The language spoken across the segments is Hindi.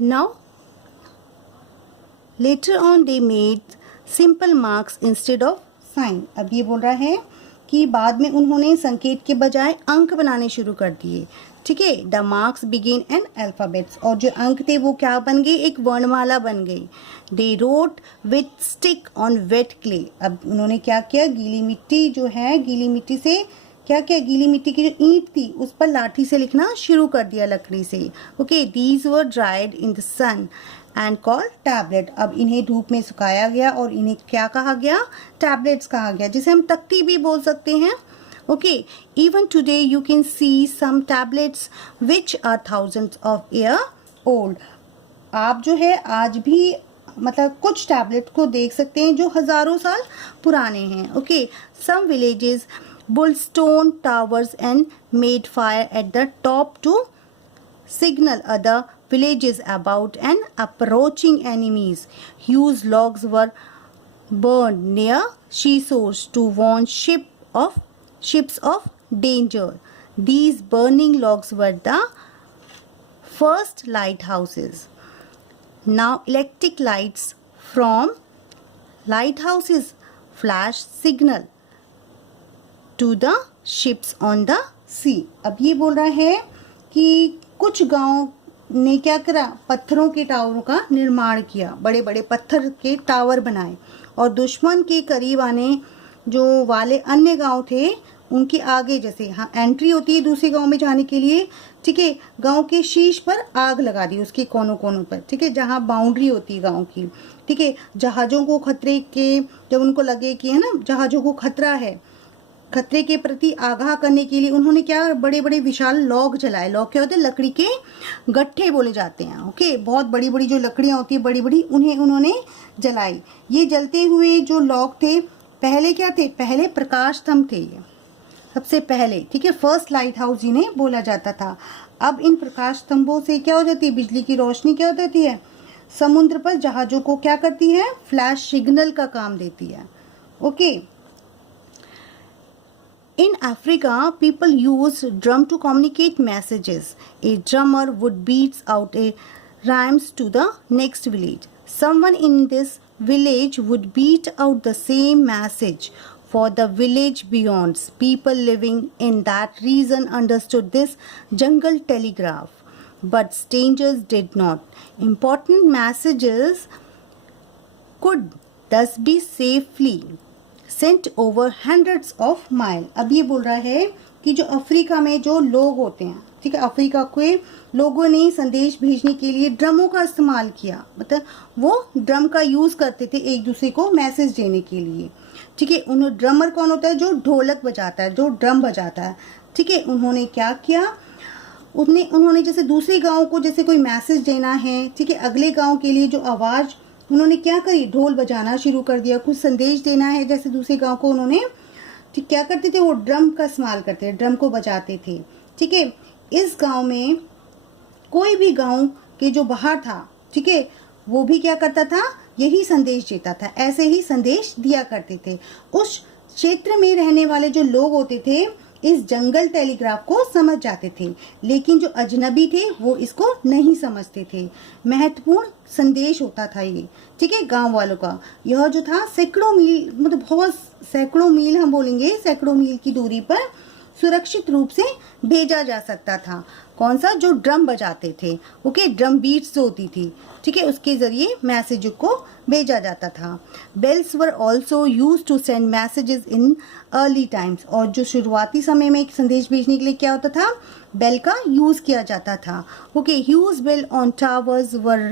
Now later on they made simple marks instead of sign. अब ये बोल रहा है कि बाद में उन्होंने संकेत के बजाय अंक बनाने शुरू कर दिए. ठीक है, the marks begin an alphabets, और जो अंक थे वो क्या बन गए, एक वर्णमाला बन गई. They wrote with stick on wait clay. अब उन्होंने क्या किया, गीली मिट्टी जो है, गीली मिट्टी से क्या किया, गीली मिट्टी की जो ईंट थी उस पर लाठी से लिखना शुरू कर दिया, लकड़ी से. Okay, these were dried in the sun and called tablet. अब इन्हें धूप में सुखाया गया और इन्हें क्या कहा गया, टैबलेट्स कहा गया, जिसे हम तख्ती भी बोल सकते हैं. Okay, even today you can see some tablets which are thousands of year old. आप जो है आज भी मतलब कुछ टैबलेट को देख सकते हैं जो हजारों साल पुराने हैं. Okay, some villages built stone towers and made fire at the top to signal other villages about an approaching enemies. Huge logs were burned near seashores to warn ships of danger. These burning logs were the first lighthouses. Now electric lights from lighthouses flash signal to the ships on the sea. अब ये बोल रहा है कि कुछ गांव ने क्या करा, पत्थरों के टावरों का निर्माण किया, बड़े बड़े पत्थर के टावर बनाए, और दुश्मन के करीब आने जो वाले अन्य गांव थे उनके आगे, जैसे हाँ एंट्री होती है दूसरे गांव में जाने के लिए, ठीक है, गांव के शीश पर आग लगा दी, उसके कोनों कोनों पर, ठीक है, जहां बाउंड्री होती है गांव की. ठीक है, जहाज़ों को खतरे के, जब उनको लगे कि है ना जहाज़ों को खतरा है, खतरे के प्रति आगाह करने के लिए उन्होंने क्या, बड़े बड़े विशाल लॉग जलाए. लॉग क्या होते हैं, लकड़ी के गट्ठे बोले जाते हैं. ओके, बहुत बड़ी बड़ी जो लकड़ियाँ होती है बड़ी बड़ी, उन्हें उन्होंने जलाई. ये जलते हुए जो लॉग थे, पहले क्या थे, पहले प्रकाश स्तंभ थे ये सबसे पहले. ठीक है, फर्स्ट लाइट हाउस जिन्हें बोला जाता था. अब इन प्रकाश स्तंभों से क्या हो जाती है, बिजली की रोशनी क्या हो जाती है, समुद्र पर जहाज़ों को क्या करती है, फ्लैश सिग्नल का काम देती है. Okay, in Africa, people used drum to communicate messages. A drummer would beat out a rhymes to the next village. Someone in this village would beat out the same message for the village beyond. People living in that region understood this jungle telegraph, but strangers did not. Important messages could thus be safely sent over hundreds of miles. अब ये बोल रहा है कि जो अफ्रीका में जो लोग होते हैं, ठीक है, अफ्रीका के लोगों ने संदेश भेजने के लिए ड्रमों का इस्तेमाल किया. मतलब वो ड्रम का यूज़ करते थे एक दूसरे को मैसेज देने के लिए. ठीक है, उन्होंने, ड्रमर कौन होता है, जो ढोलक बजाता है, जो ड्रम बजाता है. ठीक है, उन्होंने क्या किया, उन्होंने जैसे दूसरे गांव को जैसे कोई मैसेज देना है, ठीक है, अगले गांव के लिए जो आवाज़, उन्होंने क्या करी, ढोल बजाना शुरू कर दिया. कुछ संदेश देना है जैसे दूसरे गांव को, उन्होंने ठीक क्या करते थे, वो ड्रम का इस्तेमाल करते थे, ड्रम को बजाते थे. ठीक है, इस गांव में कोई भी गांव के जो बाहर था, ठीक है, वो भी क्या करता था, यही संदेश देता था, ऐसे ही संदेश दिया करते थे. उस क्षेत्र में रहने वाले जो लोग होते थे इस जंगल टेलीग्राफ को समझ जाते थे, लेकिन जो अजनबी थे वो इसको नहीं समझते थे. महत्वपूर्ण संदेश होता था ये. ठीक है, गांव वालों का यह जो था सैकड़ों मील, मतलब बहुत सैकड़ों मील, हम बोलेंगे सैकड़ों मील की दूरी पर सुरक्षित रूप से भेजा जा सकता था. कौन सा, जो ड्रम बजाते थे. ओके, ड्रम बीट्स जो होती थी, ठीक है, उसके जरिए मैसेज को भेजा जाता था. Bells were also used to send messages in early times. और जो शुरुआती समय में एक संदेश भेजने के लिए क्या होता था, बेल का यूज किया जाता था. Okay, huge bell on towers were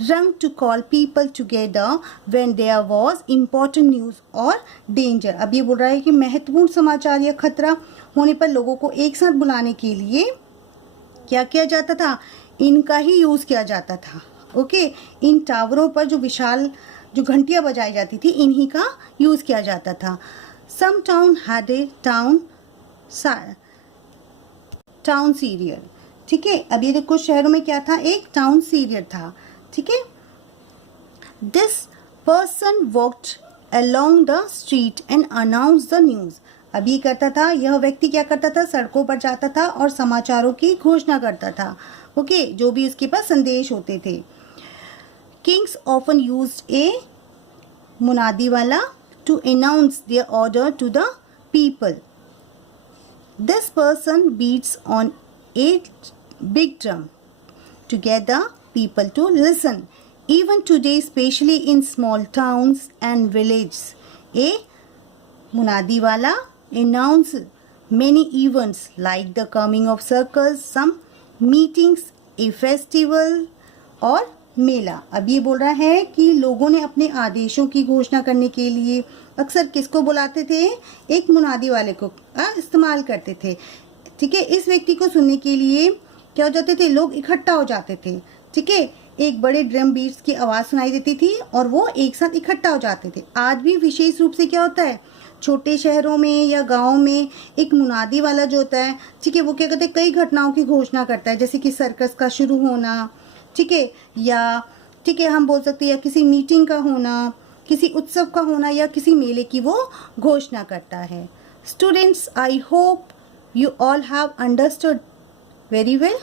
rung to call people together when there was important news or danger. अब ये बोल रहा है कि महत्वपूर्ण समाचार या खतरा होने पर लोगों को एक साथ बुलाने के लिए क्या किया जाता था, इनका ही यूज़ किया जाता था. ओके, इन टावरों पर जो विशाल जो घंटियाँ बजाई जाती थी, इन्हीं का यूज़ किया जाता था. Some town had a town serial. ठीक है, अब ये कुछ शहरों में क्या था, एक टाउन सीरियल था. ठीक है, this person walked along the street and announced the news. अब ये करता था, यह व्यक्ति क्या करता था, सड़कों पर जाता था और समाचारों की घोषणा करता था. ओके, जो भी उसके पास संदेश होते थे। किंग्स ऑफन यूज्ड ए मुनादी वाला to announce their order to the people. This person beats on a big drum to gather people to listen. Even today, especially in small towns and villages, a munadi wala announce many events like the coming of circus, some meetings, a festival और मेला। अब ये बोल रहा है कि लोगों ने अपने आदेशों की घोषणा करने के लिए अक्सर किसको बुलाते थे? एक मुनादी वाले को इस्तेमाल करते थे। ठीक है, इस व्यक्ति को सुनने के लिए क्या हो जाते थे? लोग इकट्ठा हो जाते थे। ठीक है, एक बड़े ड्रम बीट्स की आवाज़ सुनाई देती थी और वो एक साथ इकट्ठा हो जाते थे। आज भी विशेष रूप से क्या होता है, छोटे शहरों में या गाँव में एक मुनादी वाला जो होता है, ठीक है, वो क्या कहते हैं, कई घटनाओं की घोषणा करता है, जैसे कि सर्कस का शुरू होना, ठीक है, या ठीक है हम बोल सकते हैं या किसी मीटिंग का होना, किसी उत्सव का होना या किसी मेले की वो घोषणा करता है। Students, I hope you all have understood very well.